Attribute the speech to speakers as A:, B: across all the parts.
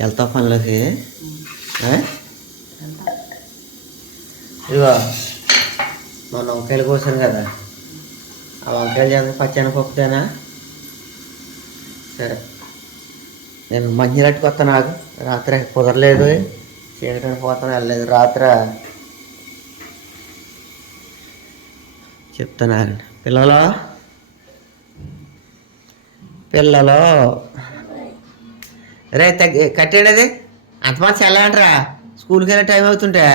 A: వెళ్తావు పనిలోకి? ఇదిగో మొన్న వంకాయలు కోసాను కదా. ఆ వంకాయలు చేత పచ్చని పప్పుతేనా? సరే. నేను మంచినట్టుకు వస్తాను నాకు. రాత్రి కుదరలేదు. చీకటానికి పోతాను వెళ్ళలేదు. రాత్రి? చెప్తాను పిల్లలు? పిల్లలు? రే తగ్గి కట్టేయండి అది అంతమంది చల్లంటరా స్కూల్కి వెళ్ళే టైం అవుతుంటే.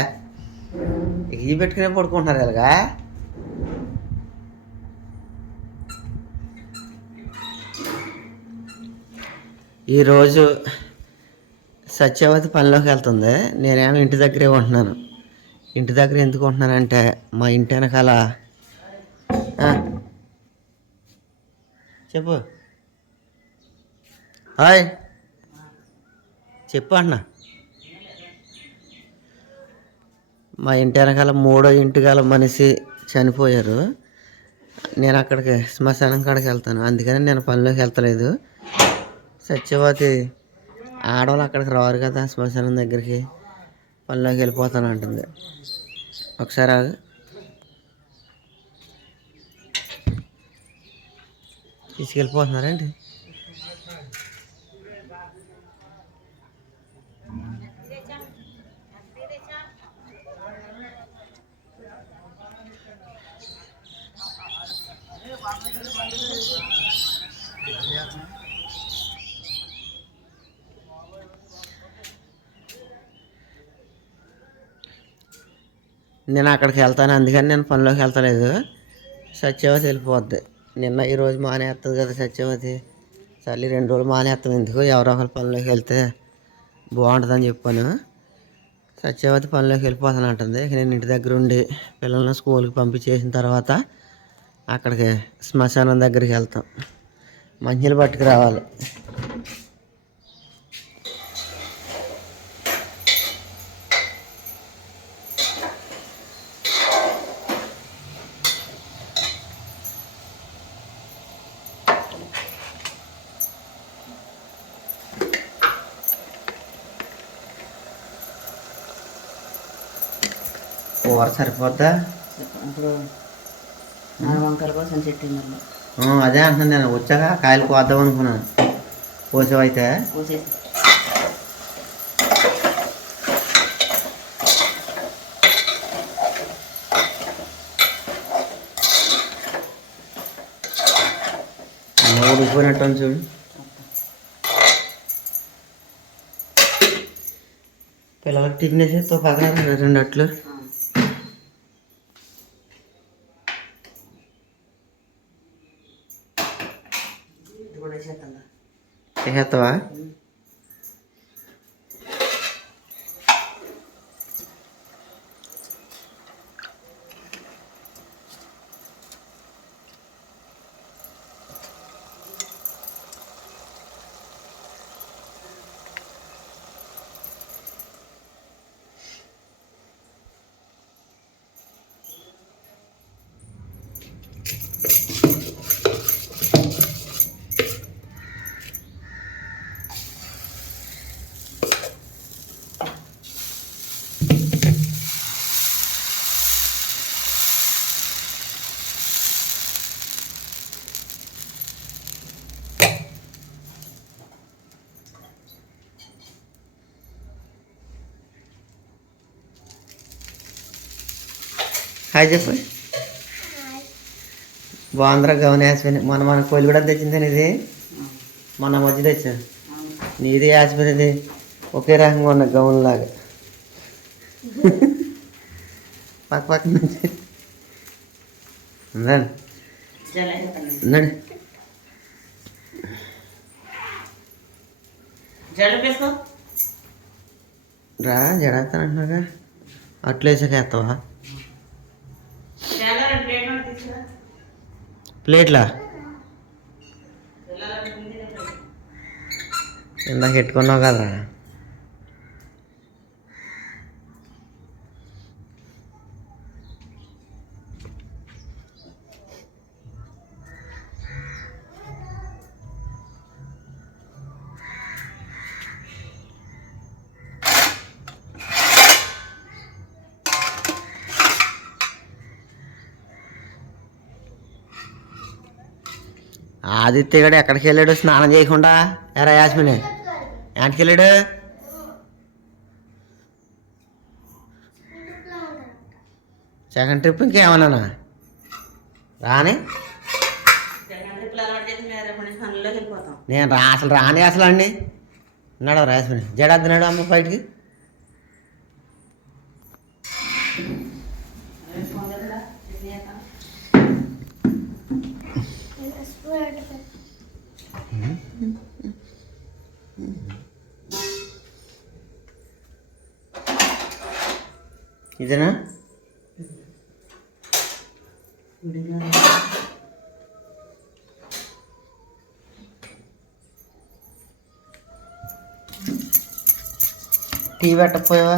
A: ఈ పెట్టుకునే పడుకుంటున్నారు ఇలాగా. ఈరోజు సత్యవతి పనిలోకి వెళ్తుంది. నేనేమో ఇంటి దగ్గరే ఉంటున్నాను. ఇంటి దగ్గర ఎందుకు ఉంటున్నానంటే మా ఇంటి వెనకాల చెప్పు. హాయ్. చెప్పు అన్న. మా ఇంటి వెనకాల మూడో ఇంటి గల మనిషి చనిపోయారు. నేను అక్కడికి శ్మశానం కాడికి వెళ్తాను. అందుకని నేను పనిలోకి వెళ్తలేదు. సత్యవతి ఆడవాళ్ళు అక్కడికి రారు కదా శ్మశానం దగ్గరికి. పనిలోకి వెళ్ళిపోతాను అంటుంది. ఒకసారి ఆగు. తీసుకెళ్ళిపోతున్నారండి నేను అక్కడికి వెళ్తాను. అందుకని నేను పనిలోకి వెళ్తలేదు. సత్యవతి వెళ్ళిపోద్ది. నిన్న ఈరోజు మానేస్తుంది కదా సత్యవతి. చల్లి రెండు రోజులు మానేస్తాం ఎందుకు? ఎవరో ఒకరు పనిలోకి వెళ్తే బాగుంటుందని చెప్పాను. సత్యవతి పనిలోకి వెళ్ళిపోతాను అంటుంది. ఇక నేను ఇంటి దగ్గర ఉండి పిల్లల్ని స్కూల్కి పంపించేసిన తర్వాత అక్కడికి శ్మశానం దగ్గరికి వెళ్తాం. మంచిలు పట్టుకురావాలి. సరిపోద్దా
B: ఇప్పుడు నా వంకాయల కోసం చెట్టిందమ్మ
A: ఆ, అదే అంటున్నాను నేను వచ్చాక కాయలు కోద్దాం అనుకున్నాను కోసేవైతే
B: కోసేసి
A: ఉడికిపోయినట్టు ఉంది చూడు పిల్లలకి టిఫిన్ వేసి తో పక్కన రెండు అట్లు చేస్తావా హాయ్ చెప్పు. బాగుందిరా గౌన్ యాస్మిన్ మొన్న మన కోళ్ళు కూడా తెచ్చింది ఇది మొన్న మధ్య తెచ్చా? నీది యాస్మిన్ ఇది. ఒకే రకంగా ఉన్న గౌన్ లాగా. పక్క పక్క నుంచి. ఉందండి రా జడేస్తాను అంటున్నాగా అట్లు వేసాక వేస్తావా
B: చాలా రెండు ప్లేట్లు తీసుకురా
A: ప్లేట్లా? ఇందాక పెట్టుకున్నావు కదరా? ఆదిత్య గడు ఎక్కడికి వెళ్ళాడు? స్నానం చేయకుండా? ఎరా యాస్మిని. ఎక్కడికి వెళ్ళాడు? సెకండ్ ట్రిప్ ఇంకేమన్నానా? రాని? నేను రా అసలు రాని అసలు అండి ఉన్నాడు జడద్దు నడు అమ్మ బయటికి ఇదేనా? టీ పెట్టకపోయావా?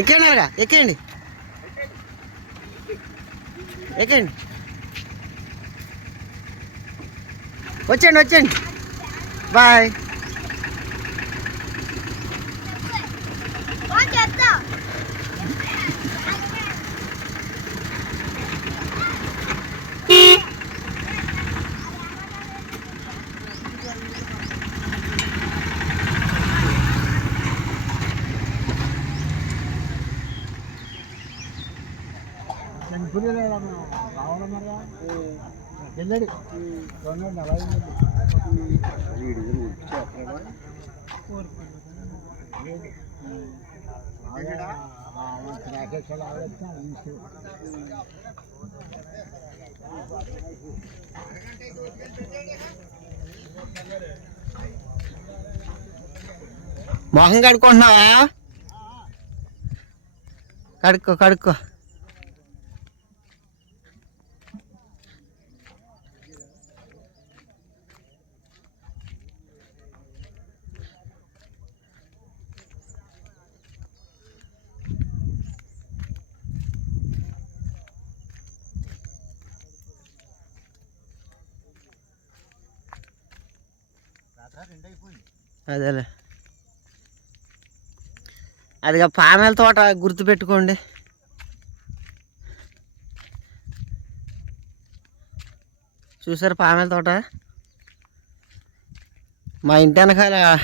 A: ఎక్కండి అలాగా ఎక్కండి ఎక్కండి. వచ్చండి వచ్చండి బాయ్. మొహం కడుక్కుంటున్నావా? కడుక్కో కడుక్కో. అదేలే. అదిగా పామెల తోట గుర్తుపెట్టుకోండి. చూసారు పామెల తోట? మా ఇంటి వెనకాల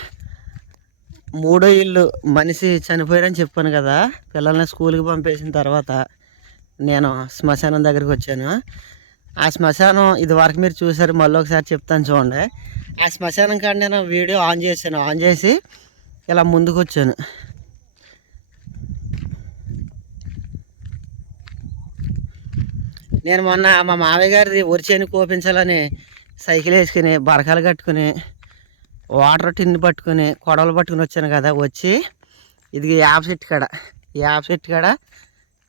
A: మూడో ఇల్లు మనిషి చనిపోయారని చెప్పాను కదా. పిల్లల్ని స్కూల్కి పంపేసిన తర్వాత నేను శ్మశానం దగ్గరికి వచ్చాను. ఆ శ్మశానం ఇది వరకు మీరు చూసారు మళ్ళీ ఒకసారి చెప్తాను చూడండి. ఆ శ్మశానం కాడ నేను వీడియో ఆన్ చేశాను. ఆన్ చేసి ఇలా ముందుకు వచ్చాను. నేను మొన్న మా మామయ్య గారిది ఒరిచేని కోపించాలని సైకిల్ వేసుకుని బరకాలు కట్టుకుని వాటర్ టిన్ పట్టుకుని కొడవలు పట్టుకుని వచ్చాను కదా. వచ్చి ఇది యాప్ సెట్ కాడ ఈ యాప్ సెట్ కాడ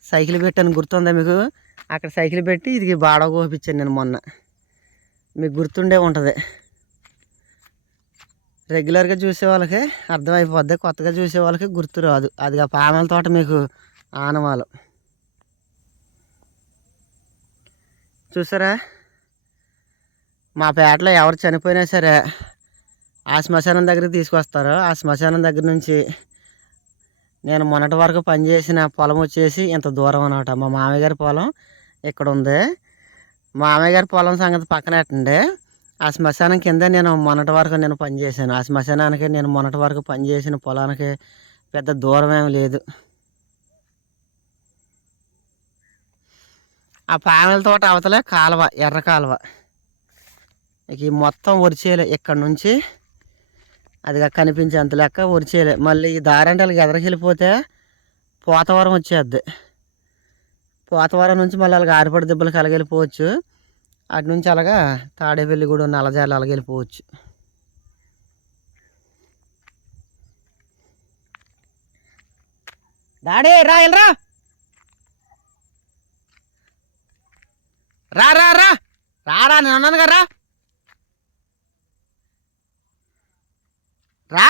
A: సైకిల్ పెట్టాను. గుర్తుందా మీకు? అక్కడ సైకిల్ పెట్టి ఇది బాడ కోపించాను నేను మొన్న. మీకు గుర్తుండే ఉంటుంది. రెగ్యులర్గా చూసే వాళ్ళకి అర్థమైపోద్ది. కొత్తగా చూసే వాళ్ళకి గుర్తు రాదు. అది ఆ పామల తోట మీకు ఆనవాలు. చూసారా? మా పేటలో ఎవరు చనిపోయినా సరే ఆ శ్మశానం దగ్గరికి తీసుకొస్తారు. ఆ శ్మశానం దగ్గర నుంచి నేను మొన్నటి వరకు పనిచేసిన పొలం వచ్చేసి ఇంత దూరం అనమాట మా మామయ్య గారి పొలం ఇక్కడ ఉంది మా మామయ్య గారి పొలం సంగతి పక్కన పెట్టండి. ఆ శ్మశానం కింద నేను మొన్నటి వరకు నేను పనిచేశాను ఆ శ్మశానానికి నేను మొన్నటి వరకు పనిచేసిన పొలానికి పెద్ద దూరం ఏం లేదు. ఆ పామెల తోట అవతలే కాలువ ఎర్ర కాలువ. ఈ మొత్తం ఒరిచేయలే ఇక్కడ నుంచి. అదిగా కనిపించేంత లెక్క ఒరిచేయలే మళ్ళీ ఈ దారంటలకి ఎదరకెళ్ళిపోతే పోతవరం వచ్చేద్ది. పోతవరం నుంచి మళ్ళీ వాళ్ళకి ఆరిపడి దెబ్బలు కలగెళ్ళిపోవచ్చు. అటు నుంచి అలాగా తాడేపల్లి కూడా నల్లజాలు అలాగెళ్ళిపోవచ్చు డాడే రా వెళ్ళరా రా రా రా. రారా నేను అన్నాను కదా రా.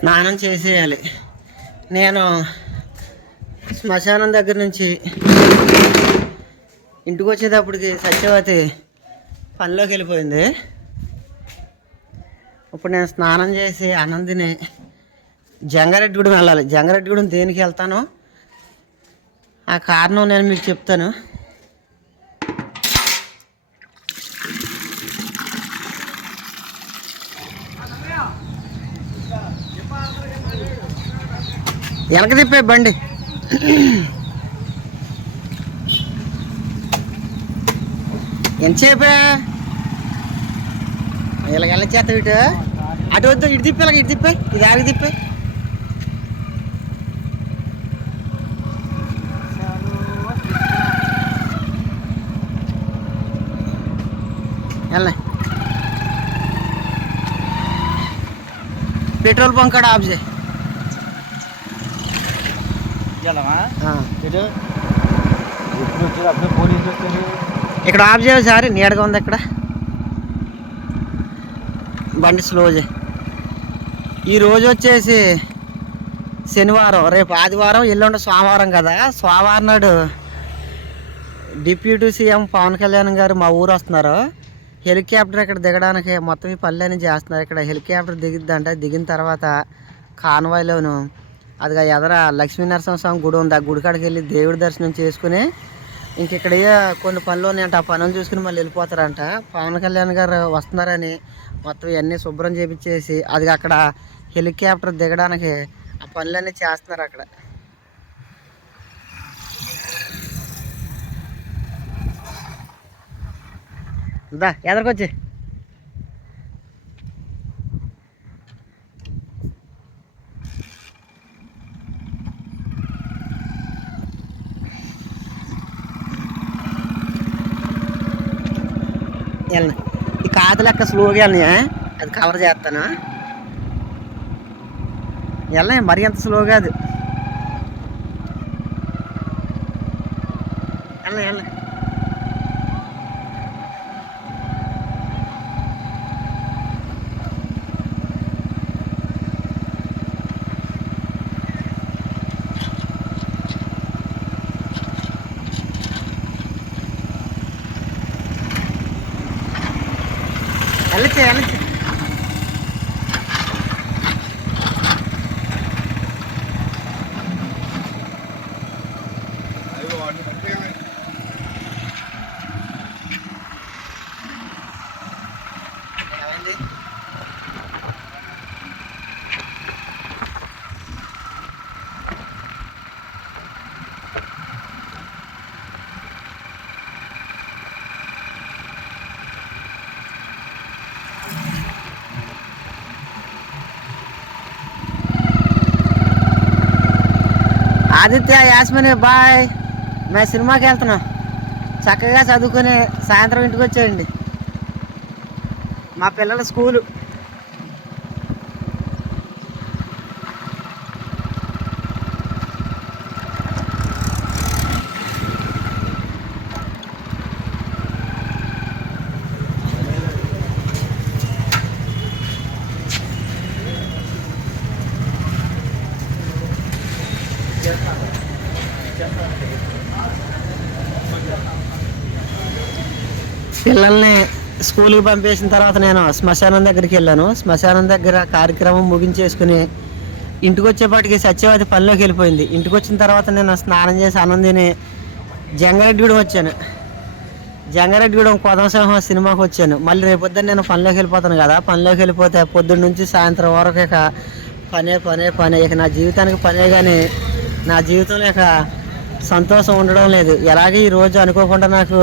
A: స్నానం చేసేయాలి. నేను శ్మశానం దగ్గర నుంచి ఇంటికి వచ్చేటప్పటికి సత్యవతి పనిలోకి వెళ్ళిపోయింది. ఇప్పుడు నేను స్నానం చేసి ఆనందిని జంగారెడ్డిగూడెం వెళ్ళాలి. జంగారెడ్డిగూడెం దేనికి వెళ్తానో? ఆ కారణం నేను మీకు చెప్తాను. వెనక తిప్పే బండి. ఎంతసేపే? ఇలా ఎలా చేత ఇటు అటు వద్దు ఇటు తిప్పి ఇలాగ ఇటు తిప్పే ఇది ఆగి తిప్పే. వెళ్ళ. పెట్రోల్ బంక్ కూడా ఆఫ్ చేయి.
C: వెళ్ళమా
A: ఆ.
C: ఇటు. ఎప్పుడు వచ్చారు అప్పుడే పోలీసు వచ్చారు.
A: ఇక్కడ ఆఫ్ చేయ సార్ నీడగా ఉంది ఇక్కడ. బండి స్లో ఈ రోజు వచ్చేసి శనివారం రేపు ఆదివారం ఎల్లుండి సోమవారం కదా. సోమవారం నాడు డిప్యూటీ సీఎం పవన్ కళ్యాణ్ గారు మా ఊరు వస్తున్నారు. హెలికాప్టర్ ఇక్కడ దిగడానికి మొత్తం ఈ పల్లెని చేస్తున్నారు. ఇక్కడ హెలికాప్టర్ దిగిద్దంట. దిగిన తర్వాత కాన్వాయ్లోను అదిగా ఎదర లక్ష్మీనరసింహ స్వామి గుడి ఉంది. ఆ గుడి కాడికి వెళ్ళి దేవుడి దర్శనం చేసుకుని ఇంక ఇక్కడ కొన్ని పనులు ఉన్నాయంట. ఆ పనులు చూసుకుని మళ్ళీ వెళ్ళిపోతారంట. పవన్ కళ్యాణ్ గారు వస్తున్నారని మొత్తం ఇవన్నీ శుభ్రం చేపించేసి అది అక్కడ హెలికాప్టర్ దిగడానికి ఆ పనులన్నీ చేస్తున్నారు అక్కడ. దా ఎదరికొచ్చి. వెళ్ళను ఈ కాదు లెక్క స్లోగా వెళ్ళని అది కవర్ చేస్తాను వెళ్ళని మరి అంత స్లోగా అది వెళ్ళని వెళ్ళని isteyen ఆదిత్య యాస్మిని బాయ్. మేము సినిమాకి వెళ్తున్నాం. చక్కగా చదువుకుని సాయంత్రం ఇంటికి వచ్చేయండి. మా పిల్లల స్కూలు. పిల్లల్ని స్కూల్కి పంపేసిన తర్వాత నేను శ్మశానం దగ్గరికి వెళ్ళాను. శ్మశానం దగ్గర కార్యక్రమం ముగించేసుకుని ఇంటికి వచ్చేపాటికి సత్యవతి పనిలోకి వెళ్ళిపోయింది. ఇంటికి వచ్చిన తర్వాత నేను స్నానం చేసి ఆనందిని జంగారెడ్డిగూడెం వచ్చాను. జంగారెడ్డిగూడెం కొదమసింహం సినిమాకి వచ్చాను. మళ్ళీ రేపు పొద్దున్న నేను పనిలోకి వెళ్ళిపోతాను కదా. పనిలోకి వెళ్ళిపోతే పొద్దున్న నుంచి సాయంత్రం వరకు ఇక పనే పనే పనే. ఇక నా జీవితానికి పనే కానీ నా జీవితంలో ఇక సంతోషం ఉండడం లేదు. ఎలాగే ఈ రోజు అనుకోకుండా నాకు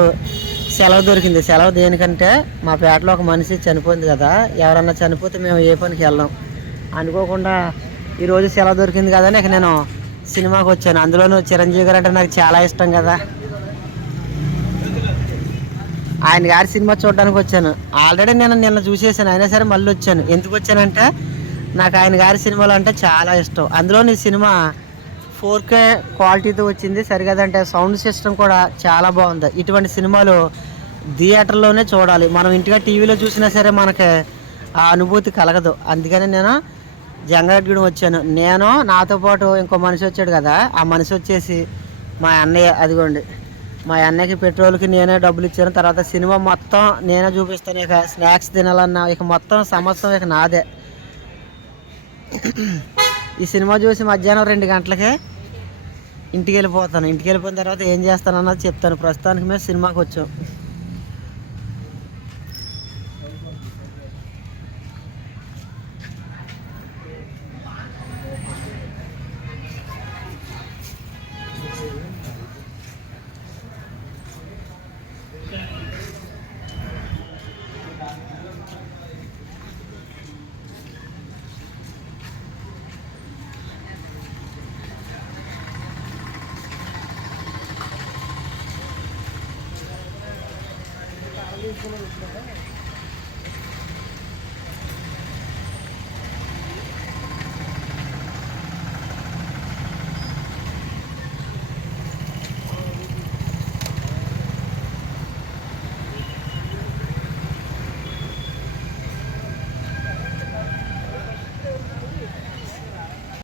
A: సెలవు దొరికింది. సెలవు దేనికంటే మా పేటలో ఒక మనిషి చనిపోయింది కదా. ఎవరన్నా చనిపోతే మేము ఏ పనికి వెళ్ళాం. అనుకోకుండా ఈరోజు సెలవు దొరికింది కదా ఇక నేను సినిమాకి వచ్చాను. అందులోనూ చిరంజీవి గారు అంటే నాకు చాలా ఇష్టం కదా. ఆయన గారి సినిమా చూడడానికి వచ్చాను. ఆల్రెడీ నేను నిన్న చూసేసాను అయినా సరే మళ్ళీ వచ్చాను. ఎందుకు వచ్చానంటే నాకు ఆయన గారి సినిమాలు అంటే చాలా ఇష్టం. అందులో సినిమా ఫోర్ కే క్వాలిటీతో వచ్చింది. సరికదంటే సౌండ్ సిస్టమ్ కూడా చాలా బాగుంది. ఇటువంటి సినిమాలు థియేటర్లోనే చూడాలి. మనం ఇంటిగా టీవీలో చూసినా సరే మనకి ఆ అనుభూతి కలగదు. అందుకని నేను జంగారెడ్డిగూడెం వచ్చాను. నేను నాతో పాటు ఇంకో మనిషి వచ్చాడు కదా. ఆ మనిషి వచ్చేసి మా అన్నయ్య అదిగోండి. మా అన్నయ్యకి పెట్రోల్కి నేనే డబ్బులు ఇచ్చాను. తర్వాత సినిమా మొత్తం నేనే చూపిస్తాను. ఇక స్నాక్స్ తినాలన్నా ఇక మొత్తం సమస్తం ఇక నాదే. ఈ సినిమా చూసి మధ్యాహ్నం రెండు గంటలకే ఇంటికి వెళ్ళిపోతాను ఇంటికి వెళ్ళిపోయిన తర్వాత ఏం చేస్తాను అన్నది చెప్తాను. ప్రస్తుతానికి మేము సినిమాకి వచ్చాం. 보내주시는 거예요?